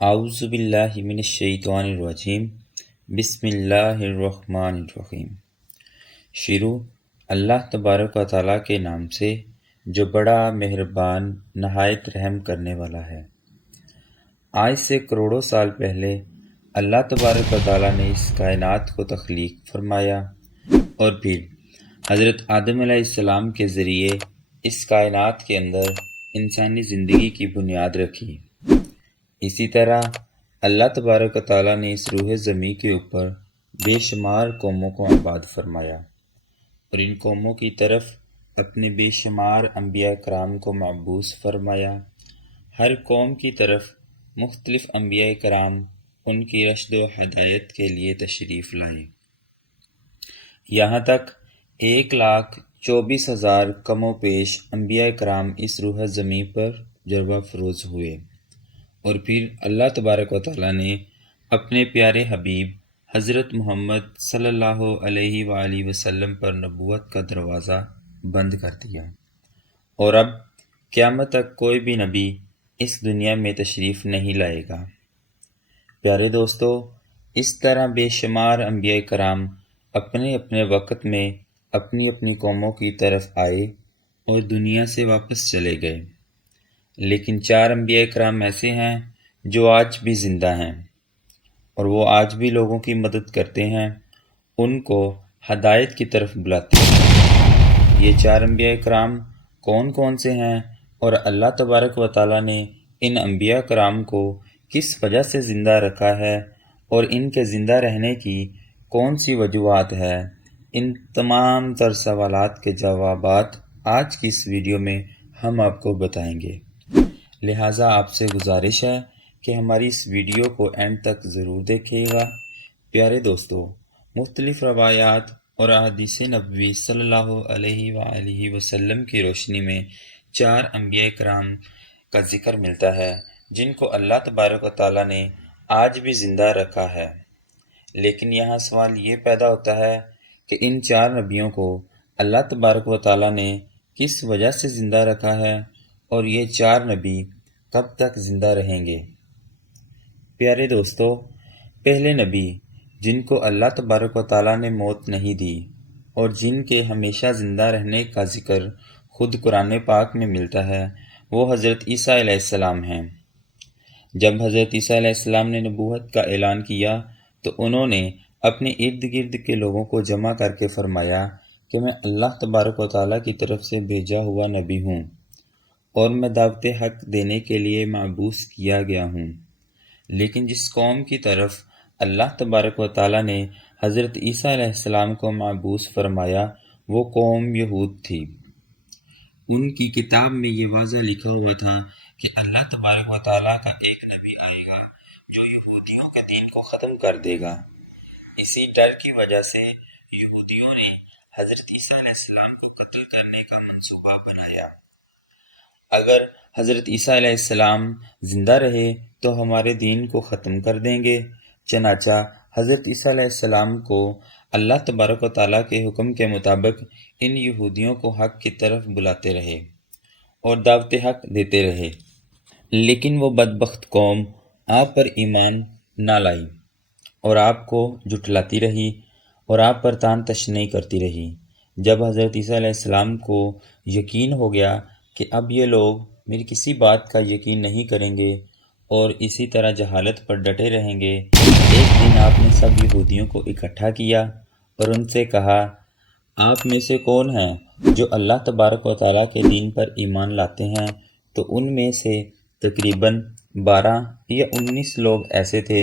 اعوذ باللہ من الشیطان الرجیم بسم اللہ الرحمن الرحیم۔ شروع اللہ تبارک و تعالیٰ کے نام سے جو بڑا مہربان نہایت رحم کرنے والا ہے۔ آج سے کروڑوں سال پہلے اللہ تبارک و تعالیٰ نے اس کائنات کو تخلیق فرمایا اور پھر حضرت آدم علیہ السلام کے ذریعے اس کائنات کے اندر انسانی زندگی کی بنیاد رکھی۔ اسی طرح اللہ تبارک و تعالیٰ نے اس روح زمیں کے اوپر بے شمار قوموں کو آباد فرمایا اور ان قوموں کی طرف اپنے بے شمار انبیاء کرام کو مبعوث فرمایا۔ ہر قوم کی طرف مختلف انبیاء کرام ان کی رشد و ہدایت کے لیے تشریف لائے، یہاں تک 1,24,000 کم و بیش انبیاء کرام اس روح زمیں پر جربہ فروز ہوئے، اور پھر اللہ تبارک و تعالیٰ نے اپنے پیارے حبیب حضرت محمد صلی اللہ علیہ وآلہ وسلم پر نبوت کا دروازہ بند کر دیا، اور اب قیامت تک کوئی بھی نبی اس دنیا میں تشریف نہیں لائے گا۔ پیارے دوستو، اس طرح بے شمار انبیاء کرام اپنے اپنے وقت میں اپنی اپنی قوموں کی طرف آئے اور دنیا سے واپس چلے گئے، لیکن 4 انبیاء کرام ایسے ہیں جو آج بھی زندہ ہیں اور وہ آج بھی لوگوں کی مدد کرتے ہیں، ان کو ہدایت کی طرف بلاتے ہیں۔ یہ 4 انبیاء کرام کون کون سے ہیں اور اللہ تبارک و تعالیٰ نے ان انبیاء کرام کو کس وجہ سے زندہ رکھا ہے اور ان کے زندہ رہنے کی کون سی وجوہات ہے، ان تمام تر سوالات کے جوابات آج کی اس ویڈیو میں ہم آپ کو بتائیں گے۔ لہٰذا آپ سے گزارش ہے کہ ہماری اس ویڈیو کو اینڈ تک ضرور دیکھیے گا۔ پیارے دوستو، مختلف روایات اور احادیث نبوی صلی اللہ علیہ وآلہ وسلم کی روشنی میں 4 انبیاء کرام کا ذکر ملتا ہے جن کو اللہ تبارک و تعالیٰ نے آج بھی زندہ رکھا ہے، لیکن یہاں سوال یہ پیدا ہوتا ہے کہ ان 4 نبیوں کو اللہ تبارک و تعالیٰ نے کس وجہ سے زندہ رکھا ہے اور یہ 4 نبی کب تک زندہ رہیں گے۔ پیارے دوستو، پہلے نبی جن کو اللہ تبارک و تعالیٰ نے موت نہیں دی اور جن کے ہمیشہ زندہ رہنے کا ذکر خود قرآن پاک میں ملتا ہے، وہ حضرت عیسیٰ علیہ السلام ہیں۔ جب حضرت عیسیٰ علیہ السلام نے نبوت کا اعلان کیا تو انہوں نے اپنے ارد گرد کے لوگوں کو جمع کر کے فرمایا کہ میں اللہ تبارک و تعالیٰ کی طرف سے بھیجا ہوا نبی ہوں اور میں دعوت حق دینے کے لیے مبعوث کیا گیا ہوں، لیکن جس قوم کی طرف اللہ تبارک و تعالیٰ نے حضرت عیسیٰ علیہ السلام کو مبعوث فرمایا وہ قوم یہود تھی۔ ان کی کتاب میں یہ واضح لکھا ہوا تھا کہ اللہ تبارک و تعالیٰ کا ایک نبی آئے گا جو یہودیوں کے دین کو ختم کر دے گا۔ اسی ڈر کی وجہ سے یہودیوں نے حضرت عیسیٰ علیہ السلام کو قتل کرنے کا منصوبہ بنایا۔ اگر حضرت عیسیٰ علیہ السلام زندہ رہے تو ہمارے دین کو ختم کر دیں گے، چنانچہ حضرت عیسیٰ علیہ السلام کو اللہ تبارک و تعالیٰ کے حکم کے مطابق ان یہودیوں کو حق کی طرف بلاتے رہے اور دعوت حق دیتے رہے، لیکن وہ بدبخت قوم آپ پر ایمان نہ لائی اور آپ کو جھٹلاتی رہی اور آپ پر تان تشنیع کرتی رہی۔ جب حضرت عیسیٰ علیہ السلام کو یقین ہو گیا کہ اب یہ لوگ میری کسی بات کا یقین نہیں کریں گے اور اسی طرح جہالت پر ڈٹے رہیں گے، ایک دن آپ نے سب یہودیوں کو اکٹھا کیا اور ان سے کہا، آپ میں سے کون ہیں جو اللہ تبارک و تعالیٰ کے دین پر ایمان لاتے ہیں؟ تو ان میں سے تقریباً 12 یا 19 لوگ ایسے تھے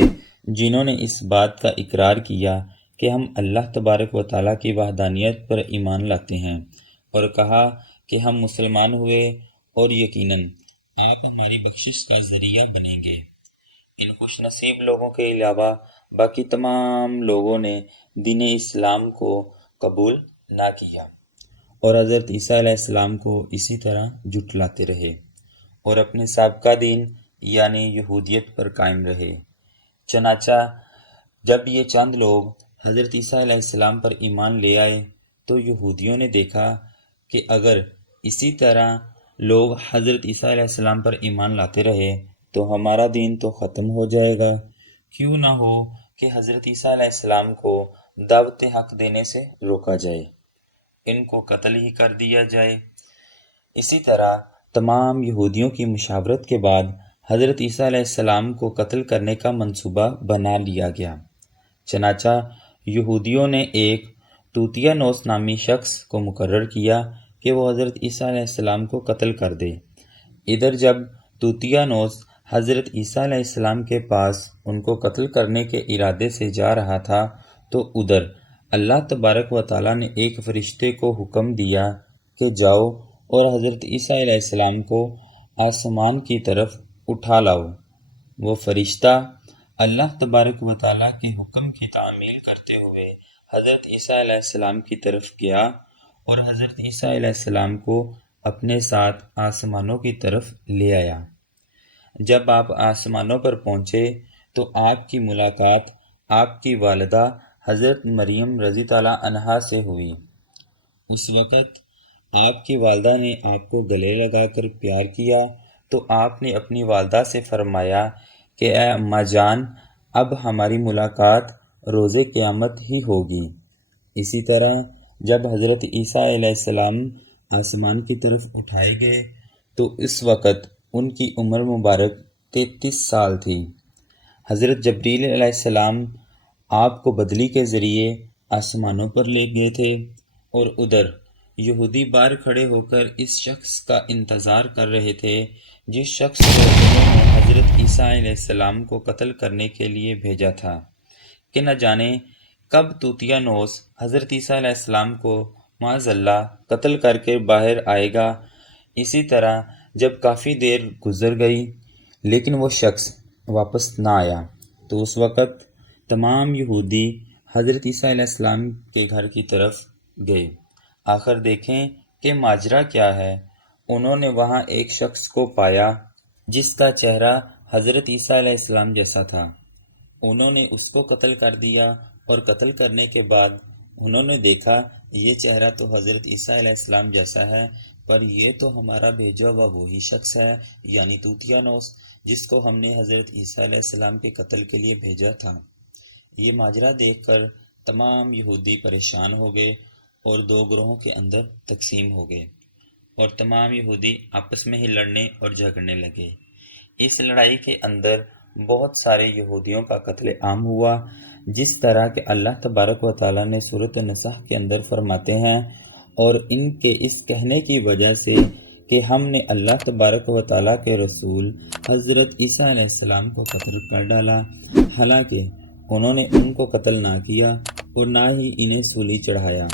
جنہوں نے اس بات کا اقرار کیا کہ ہم اللہ تبارک و تعالیٰ کی وحدانیت پر ایمان لاتے ہیں، اور کہا کہ ہم مسلمان ہوئے اور یقیناً آپ ہماری بخشش کا ذریعہ بنیں گے۔ ان خوش نصیب لوگوں کے علاوہ باقی تمام لوگوں نے دین اسلام کو قبول نہ کیا اور حضرت عیسیٰ علیہ السلام کو اسی طرح جھٹلاتے رہے اور اپنے سابقہ دین یعنی یہودیت پر قائم رہے۔ چنانچہ جب یہ چند لوگ حضرت عیسیٰ علیہ السلام پر ایمان لے آئے تو یہودیوں نے دیکھا کہ اگر اسی طرح لوگ حضرت عیسیٰ علیہ السلام پر ایمان لاتے رہے تو ہمارا دین تو ختم ہو جائے گا۔ کیوں نہ ہو کہ حضرت عیسیٰ علیہ السلام کو دعوت حق دینے سے روکا جائے، ان کو قتل ہی کر دیا جائے۔ اسی طرح تمام یہودیوں کی مشاورت کے بعد حضرت عیسیٰ علیہ السلام کو قتل کرنے کا منصوبہ بنا لیا گیا۔ چنانچہ یہودیوں نے ایک توتیانوس نامی شخص کو مقرر کیا کہ وہ حضرت عیسیٰ علیہ السلام کو قتل کر دے۔ ادھر جب توتیانوس حضرت عیسیٰ علیہ السلام کے پاس ان کو قتل کرنے کے ارادے سے جا رہا تھا تو ادھر اللہ تبارک و تعالیٰ نے ایک فرشتے کو حکم دیا کہ جاؤ اور حضرت عیسیٰ علیہ السلام کو آسمان کی طرف اٹھا لاؤ۔ وہ فرشتہ اللہ تبارک و تعالیٰ کے حکم کی تعمیل کرتے ہوئے حضرت عیسیٰ علیہ السلام کی طرف گیا اور حضرت عیسیٰ علیہ السلام کو اپنے ساتھ آسمانوں کی طرف لے آیا۔ جب آپ آسمانوں پر پہنچے تو آپ کی ملاقات آپ کی والدہ حضرت مریم رضی اللہ عنہا سے ہوئی۔ اس وقت آپ کی والدہ نے آپ کو گلے لگا کر پیار کیا تو آپ نے اپنی والدہ سے فرمایا کہ اے اماں جان، اب ہماری ملاقات روز قیامت ہی ہوگی۔ اسی طرح جب حضرت عیسیٰ علیہ السلام آسمان کی طرف اٹھائے گئے تو اس وقت ان کی عمر مبارک 33 سال تھی۔ حضرت جبریل علیہ السلام آپ کو بدلی کے ذریعے آسمانوں پر لے گئے تھے اور ادھر یہودی باہر کھڑے ہو کر اس شخص کا انتظار کر رہے تھے جس شخص کو انہوں نے حضرت عیسیٰ علیہ السلام کو قتل کرنے کے لیے بھیجا تھا کہ نہ جانے کب توتیانوس حضرت عیسیٰ علیہ السلام کو معاذ اللہ قتل کر کے باہر آئے گا۔ اسی طرح جب کافی دیر گزر گئی لیکن وہ شخص واپس نہ آیا تو اس وقت تمام یہودی حضرت عیسیٰ علیہ السلام کے گھر کی طرف گئے۔ آخر دیکھیں کہ ماجرا کیا ہے۔ انہوں نے وہاں ایک شخص کو پایا جس کا چہرہ حضرت عیسیٰ علیہ السلام جیسا تھا۔ انہوں نے اس کو قتل کر دیا اور قتل کرنے کے بعد انہوں نے دیکھا یہ چہرہ تو حضرت عیسیٰ علیہ السلام جیسا ہے، پر یہ تو ہمارا بھیجا ہوا وہی شخص ہے، یعنی توتیانوس، جس کو ہم نے حضرت عیسیٰ علیہ السلام کے قتل کے لیے بھیجا تھا۔ یہ ماجرا دیکھ کر تمام یہودی پریشان ہو گئے اور دو گروہوں کے اندر تقسیم ہو گئے اور تمام یہودی آپس میں ہی لڑنے اور جھگڑنے لگے۔ اس لڑائی کے اندر بہت سارے یہودیوں کا قتل عام ہوا، جس طرح کہ اللہ تبارک و تعالیٰ نے سورۃ النساء کے اندر فرماتے ہیں، اور ان کے اس کہنے کی وجہ سے کہ ہم نے اللہ تبارک و تعالیٰ کے رسول حضرت عیسیٰ علیہ السلام کو قتل کر ڈالا، حالانکہ انہوں نے ان کو قتل نہ کیا اور نہ ہی انہیں سولی چڑھایا،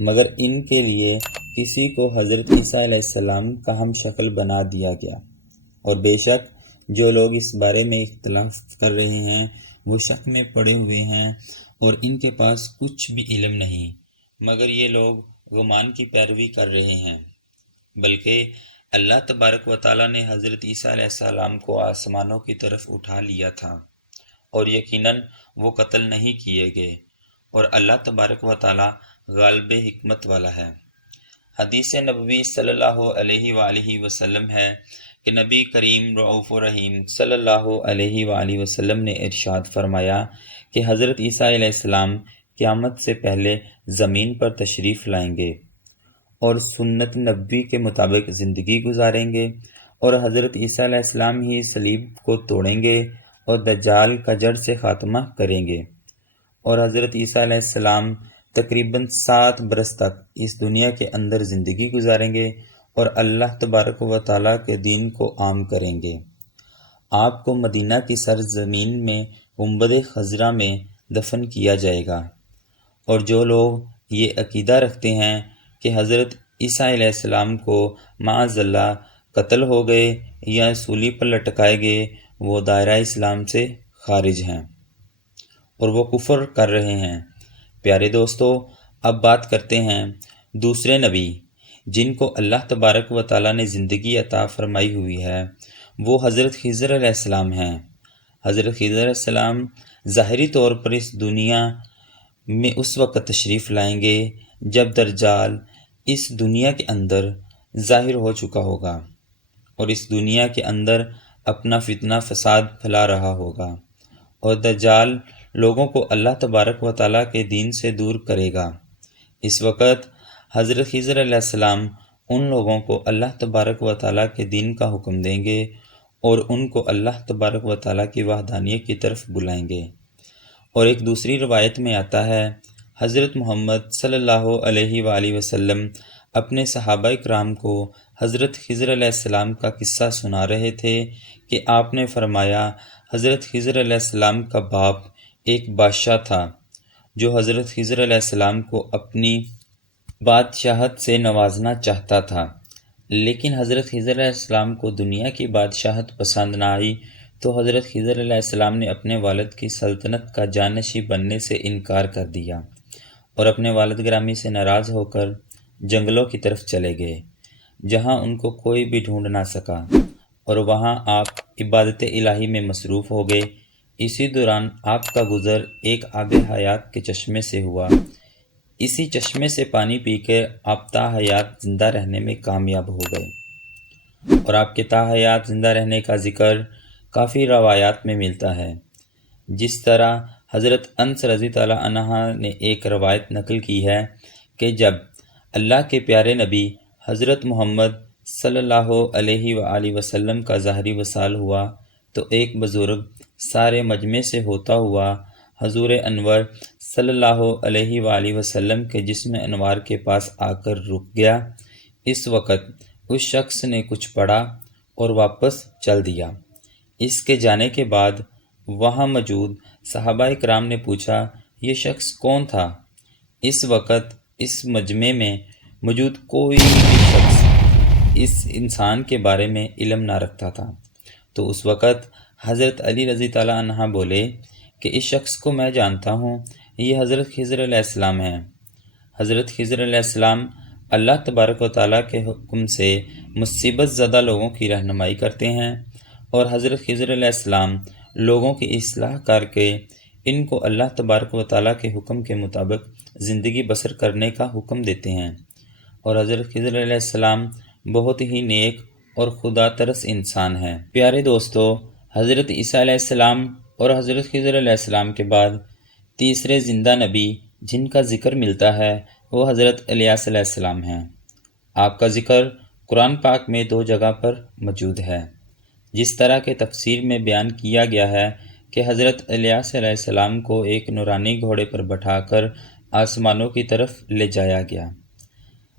مگر ان کے لیے کسی کو حضرت عیسیٰ علیہ السلام کا ہم شکل بنا دیا گیا۔ اور بے شک جو لوگ اس بارے میں اختلاف کر رہے ہیں وہ شک میں پڑے ہوئے ہیں اور ان کے پاس کچھ بھی علم نہیں، مگر یہ لوگ گمان کی پیروی کر رہے ہیں۔ بلکہ اللہ تبارک و تعالیٰ نے حضرت عیسیٰ علیہ السلام کو آسمانوں کی طرف اٹھا لیا تھا اور یقیناً وہ قتل نہیں کیے گئے، اور اللہ تبارک و تعالیٰ غالب حکمت والا ہے۔ حدیث نبوی صلی اللہ علیہ وآلہ وسلم ہے کہ نبی کریم رؤوف رحیم صلی اللہ علیہ وآلہ وسلم نے ارشاد فرمایا کہ حضرت عیسیٰ علیہ السلام قیامت سے پہلے زمین پر تشریف لائیں گے اور سنت نبوی کے مطابق زندگی گزاریں گے، اور حضرت عیسیٰ علیہ السلام ہی صلیب کو توڑیں گے اور دجال کا جڑ سے خاتمہ کریں گے، اور حضرت عیسیٰ علیہ السلام تقریباً 7 برس تک اس دنیا کے اندر زندگی گزاریں گے اور اللہ تبارک و تعالیٰ کے دین کو عام کریں گے۔ آپ کو مدینہ کی سرزمین میں گنبد خضرا میں دفن کیا جائے گا، اور جو لوگ یہ عقیدہ رکھتے ہیں کہ حضرت عیسیٰ علیہ السلام کو معاذ اللہ قتل ہو گئے یا سولی پر لٹکائے گئے، وہ دائرہ اسلام سے خارج ہیں اور وہ کفر کر رہے ہیں۔ پیارے دوستو، اب بات کرتے ہیں دوسرے نبی جن کو اللہ تبارک و تعالیٰ نے زندگی عطا فرمائی ہوئی ہے، وہ حضرت خضر علیہ السلام ہیں۔ حضرت خضر علیہ السلام ظاہری طور پر اس دنیا میں اس وقت تشریف لائیں گے جب دجال اس دنیا کے اندر ظاہر ہو چکا ہوگا، اور اس دنیا کے اندر اپنا فتنہ فساد پھیلا رہا ہوگا، اور دجال لوگوں کو اللہ تبارک و تعالیٰ کے دین سے دور کرے گا۔ اس وقت حضرت خضر علیہ السلام ان لوگوں کو اللہ تبارک و تعالیٰ کے دین کا حکم دیں گے اور ان کو اللہ تبارک و تعالیٰ کی وحدانیت کی طرف بلائیں گے۔ اور ایک دوسری روایت میں آتا ہے، حضرت محمد صلی اللہ علیہ وآلہ وسلم اپنے صحابہ کرام کو حضرت خضر علیہ السلام کا قصہ سنا رہے تھے کہ آپ نے فرمایا، حضرت خضر علیہ السلام کا باپ ایک بادشاہ تھا جو حضرت خضر علیہ السلام کو اپنی بادشاہت سے نوازنا چاہتا تھا، لیکن حضرت خضر علیہ السلام کو دنیا کی بادشاہت پسند نہ آئی، تو حضرت خضر علیہ السلام نے اپنے والد کی سلطنت کا جانشین بننے سے انکار کر دیا اور اپنے والد گرامی سے ناراض ہو کر جنگلوں کی طرف چلے گئے، جہاں ان کو کوئی بھی ڈھونڈ نہ سکا، اور وہاں آپ عبادت الہی میں مصروف ہو گئے۔ اسی دوران آپ کا گزر ایک آب حیات کے چشمے سے ہوا۔ اسی چشمے سے پانی پی کر آپ تا حیات زندہ رہنے میں کامیاب ہو گئے، اور آپ کے تا حیات زندہ رہنے کا ذکر کافی روایات میں ملتا ہے۔ جس طرح حضرت انس رضی اللہ عنہ نے ایک روایت نقل کی ہے کہ جب اللہ کے پیارے نبی حضرت محمد صلی اللہ علیہ وآلہ وسلم کا ظاہری وصال ہوا تو ایک بزرگ سارے مجمع سے ہوتا ہوا حضور انور صلی اللہ علیہ وآلہ وسلم کے جسم انوار کے پاس آ کر رک گیا۔ اس وقت اس شخص نے کچھ پڑھا اور واپس چل دیا۔ اس کے جانے کے بعد وہاں موجود صحابہ کرام نے پوچھا، یہ شخص کون تھا؟ اس وقت اس مجمع میں موجود کوئی بھی شخص اس انسان کے بارے میں علم نہ رکھتا تھا، تو اس وقت حضرت علی رضی اللہ عنہ بولے کہ اس شخص کو میں جانتا ہوں، یہ حضرت خضر علیہ السلام ہیں۔ حضرت خضر علیہ السلام اللہ تبارک و تعالیٰ کے حکم سے مصیبت زدہ لوگوں کی رہنمائی کرتے ہیں، اور حضرت خضر علیہ السلام لوگوں کی اصلاح کر کے ان کو اللہ تبارک و تعالیٰ کے حکم کے مطابق زندگی بسر کرنے کا حکم دیتے ہیں۔ اور حضرت خضر علیہ السلام بہت ہی نیک اور خدا ترس انسان ہیں۔ پیارے دوستو، حضرت عیسیٰ علیہ السلام اور حضرت خضر علیہ السلام کے بعد تیسرے زندہ نبی جن کا ذکر ملتا ہے وہ حضرت الیاس علیہ السلام ہیں۔ آپ کا ذکر قرآن پاک میں 2 جگہ پر موجود ہے۔ جس طرح کے تفسیر میں بیان کیا گیا ہے کہ حضرت الیاس علیہ السلام کو ایک نورانی گھوڑے پر بٹھا کر آسمانوں کی طرف لے جایا گیا۔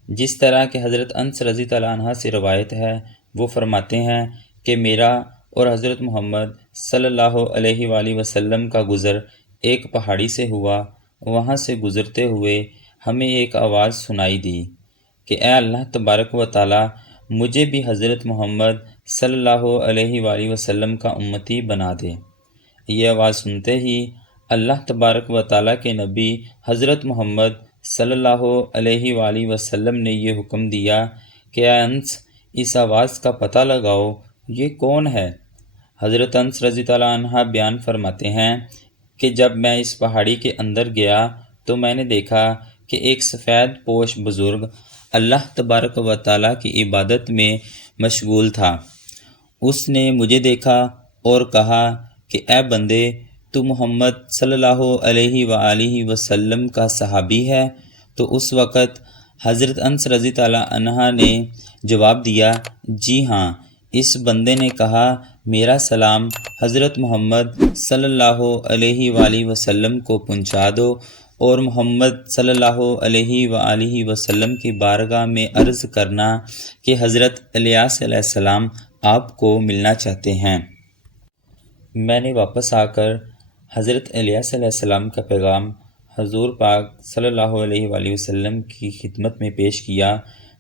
جس طرح کہ حضرت انس رضی اللہ عنہ سے روایت ہے، وہ فرماتے ہیں کہ میرا اور حضرت محمد صلی اللہ علیہ وآلہ وسلم کا گزر ایک پہاڑی سے ہوا۔ وہاں سے گزرتے ہوئے ہمیں ایک آواز سنائی دی کہ اے اللہ تبارک و تعالیٰ، مجھے بھی حضرت محمد صلی اللہ علیہ وآلہ وسلم کا امتی بنا دے۔ یہ آواز سنتے ہی اللہ تبارک و تعالیٰ کے نبی حضرت محمد صلی اللہ علیہ وآلہ وسلم نے یہ حکم دیا کہ اے انس، اس آواز کا پتہ لگاؤ، یہ کون ہے؟ حضرت انس رضی اللہ عنہ بیان فرماتے ہیں کہ جب میں اس پہاڑی کے اندر گیا تو میں نے دیکھا کہ ایک سفید پوش بزرگ اللہ تبارک و تعالیٰ کی عبادت میں مشغول تھا۔ اس نے مجھے دیکھا اور کہا کہ اے بندے، تو محمد صلی اللہ علیہ وآلہ وسلم کا صحابی ہے؟ تو اس وقت حضرت انس رضی اللہ عنہ نے جواب دیا، جی ہاں۔ اس بندے نے کہا، میرا سلام حضرت محمد صلی اللہ علیہ وآلہ وسلم کو پہنچا دو، اور محمد صلی اللہ علیہ وآلہ وسلم کی بارگاہ میں عرض کرنا کہ حضرت الیاس علیہ السلام آپ کو ملنا چاہتے ہیں۔ میں نے واپس آ کر حضرت الیاس علیہ السلام کا پیغام حضور پاک صلی اللہ علیہ وآلہ وسلم کی خدمت میں پیش کیا،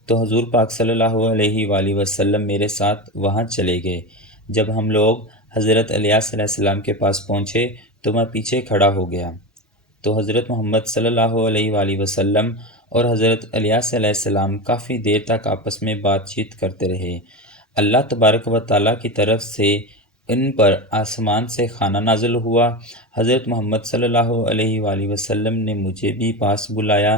تو حضور پاک صلی اللہ علیہ وآلہ وسلم میرے ساتھ وہاں چلے گئے۔ جب ہم لوگ حضرت الیاس علیہ السلام کے پاس پہنچے تو میں پیچھے کھڑا ہو گیا، تو حضرت محمد صلی اللہ علیہ وآلہ وسلم اور حضرت الیاس علیہ السلام کافی دیر تک آپس میں بات چیت کرتے رہے۔ اللہ تبارک و تعالیٰ کی طرف سے ان پر آسمان سے کھانا نازل ہوا۔ حضرت محمد صلی اللہ علیہ وآلہ وسلم نے مجھے بھی پاس بلایا۔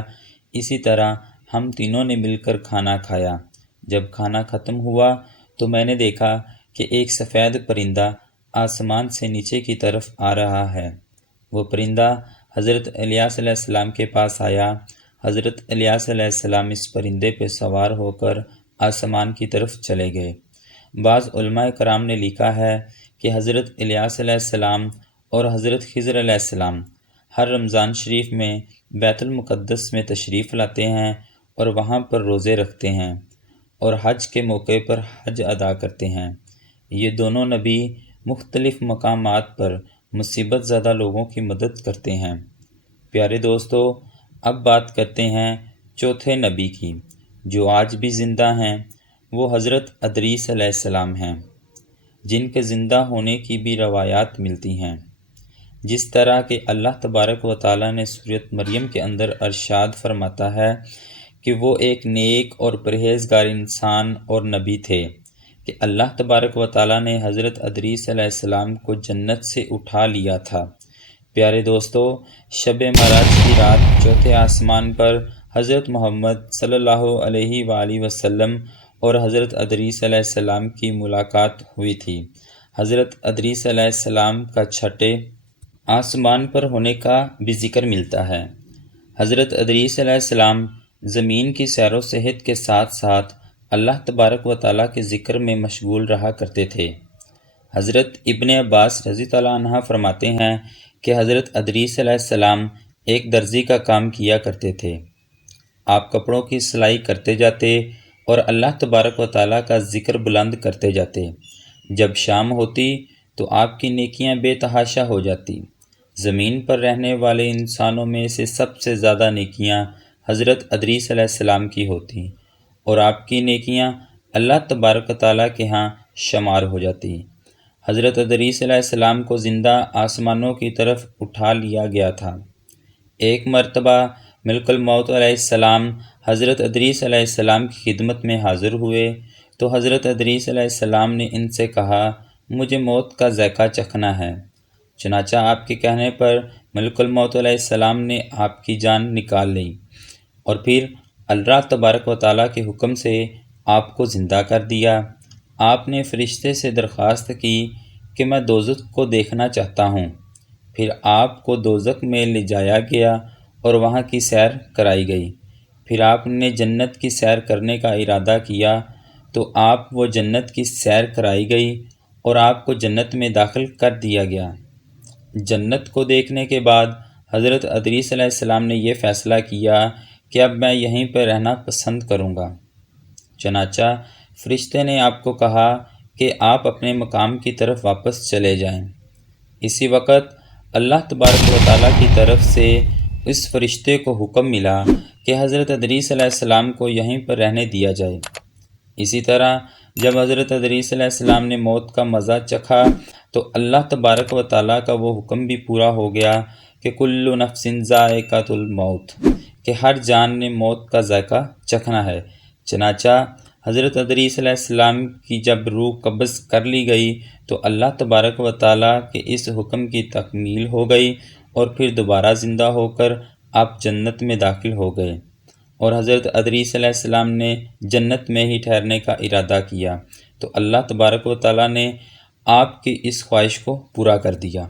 اسی طرح ہم تینوں نے مل کر کھانا کھایا۔ جب کھانا ختم ہوا تو میں نے دیکھا کہ ایک سفید پرندہ آسمان سے نیچے کی طرف آ رہا ہے۔ وہ پرندہ حضرت الیاس علیہ السلام کے پاس آیا۔ حضرت الیاس علیہ السلام اس پرندے پہ سوار ہو کر آسمان کی طرف چلے گئے۔ بعض علماء کرام نے لکھا ہے کہ حضرت الیاس علیہ السلام اور حضرت خضر علیہ السلام ہر رمضان شریف میں بیت المقدس میں تشریف لاتے ہیں اور وہاں پر روزے رکھتے ہیں اور حج کے موقع پر حج ادا کرتے ہیں۔ یہ دونوں نبی مختلف مقامات پر مصیبت زدہ لوگوں کی مدد کرتے ہیں۔ پیارے دوستو، اب بات کرتے ہیں چوتھے نبی کی جو آج بھی زندہ ہیں۔ وہ حضرت ادریس علیہ السلام ہیں، جن کے زندہ ہونے کی بھی روایات ملتی ہیں۔ جس طرح کہ اللہ تبارک و تعالیٰ نے سورۃ مریم کے اندر ارشاد فرماتا ہے کہ وہ ایک نیک اور پرہیزگار انسان اور نبی تھے، کہ اللہ تبارک و تعالیٰ نے حضرت ادریس علیہ السلام کو جنت سے اٹھا لیا تھا۔ پیارے دوستو، شب معراج کی رات چوتھے آسمان پر حضرت محمد صلی اللہ علیہ وآلہ وسلم اور حضرت ادریس علیہ السلام کی ملاقات ہوئی تھی۔ حضرت ادریس علیہ السلام کا چھٹے آسمان پر ہونے کا بھی ذکر ملتا ہے۔ حضرت ادریس علیہ السلام زمین کی سیر و صحت کے ساتھ ساتھ اللہ تبارک و تعالیٰ کے ذکر میں مشغول رہا کرتے تھے۔ حضرت ابن عباس رضی اللہ عنہ فرماتے ہیں کہ حضرت ادریس علیہ السلام ایک درزی کا کام کیا کرتے تھے۔ آپ کپڑوں کی سلائی کرتے جاتے اور اللہ تبارک و تعالیٰ کا ذکر بلند کرتے جاتے۔ جب شام ہوتی تو آپ کی نیکیاں بے تحاشا ہو جاتی۔ زمین پر رہنے والے انسانوں میں سے سب سے زیادہ نیکیاں حضرت ادریس علیہ السلام کی ہوتی اور آپ کی نیکیاں اللہ تبارک و تعالیٰ کے ہاں شمار ہو جاتی۔ حضرت ادریس علیہ السلام کو زندہ آسمانوں کی طرف اٹھا لیا گیا تھا۔ ایک مرتبہ ملک الموت علیہ السلام حضرت ادریس علیہ السلام کی خدمت میں حاضر ہوئے تو حضرت ادریس علیہ السلام نے ان سے کہا، مجھے موت کا ذائقہ چکھنا ہے۔ چنانچہ آپ کے کہنے پر ملک الموت علیہ السلام نے آپ کی جان نکال لی اور پھر اللہ تبارک و تعالیٰ کے حکم سے آپ کو زندہ کر دیا۔ آپ نے فرشتے سے درخواست کی کہ میں دوزخ کو دیکھنا چاہتا ہوں۔ پھر آپ کو دوزخ میں لے جایا گیا اور وہاں کی سیر کرائی گئی۔ پھر آپ نے جنت کی سیر کرنے کا ارادہ کیا تو آپ وہ جنت کی سیر کرائی گئی اور آپ کو جنت میں داخل کر دیا گیا۔ جنت کو دیکھنے کے بعد حضرت ادریس علیہ السلام نے یہ فیصلہ کیا کہ اب میں یہیں پہ رہنا پسند کروں گا۔ چنانچہ فرشتے نے آپ کو کہا کہ آپ اپنے مقام کی طرف واپس چلے جائیں۔ اسی وقت اللہ تبارک و تعالیٰ کی طرف سے اس فرشتے کو حکم ملا کہ حضرت ادریس علیہ السلام کو یہیں پر رہنے دیا جائے۔ اسی طرح جب حضرت ادریس علیہ السلام نے موت کا مزہ چکھا تو اللہ تبارک و تعالیٰ کا وہ حکم بھی پورا ہو گیا کہ کل نفس ذائقۃ الموت، کہ ہر جان نے موت کا ذائقہ چکھنا ہے۔ چنانچہ حضرت ادریس علیہ السلام کی جب روح قبض کر لی گئی تو اللہ تبارک و تعالیٰ کے اس حکم کی تکمیل ہو گئی اور پھر دوبارہ زندہ ہو کر آپ جنت میں داخل ہو گئے اور حضرت ادریس علیہ السلام نے جنت میں ہی ٹھہرنے کا ارادہ کیا تو اللہ تبارک و تعالیٰ نے آپ کی اس خواہش کو پورا کر دیا۔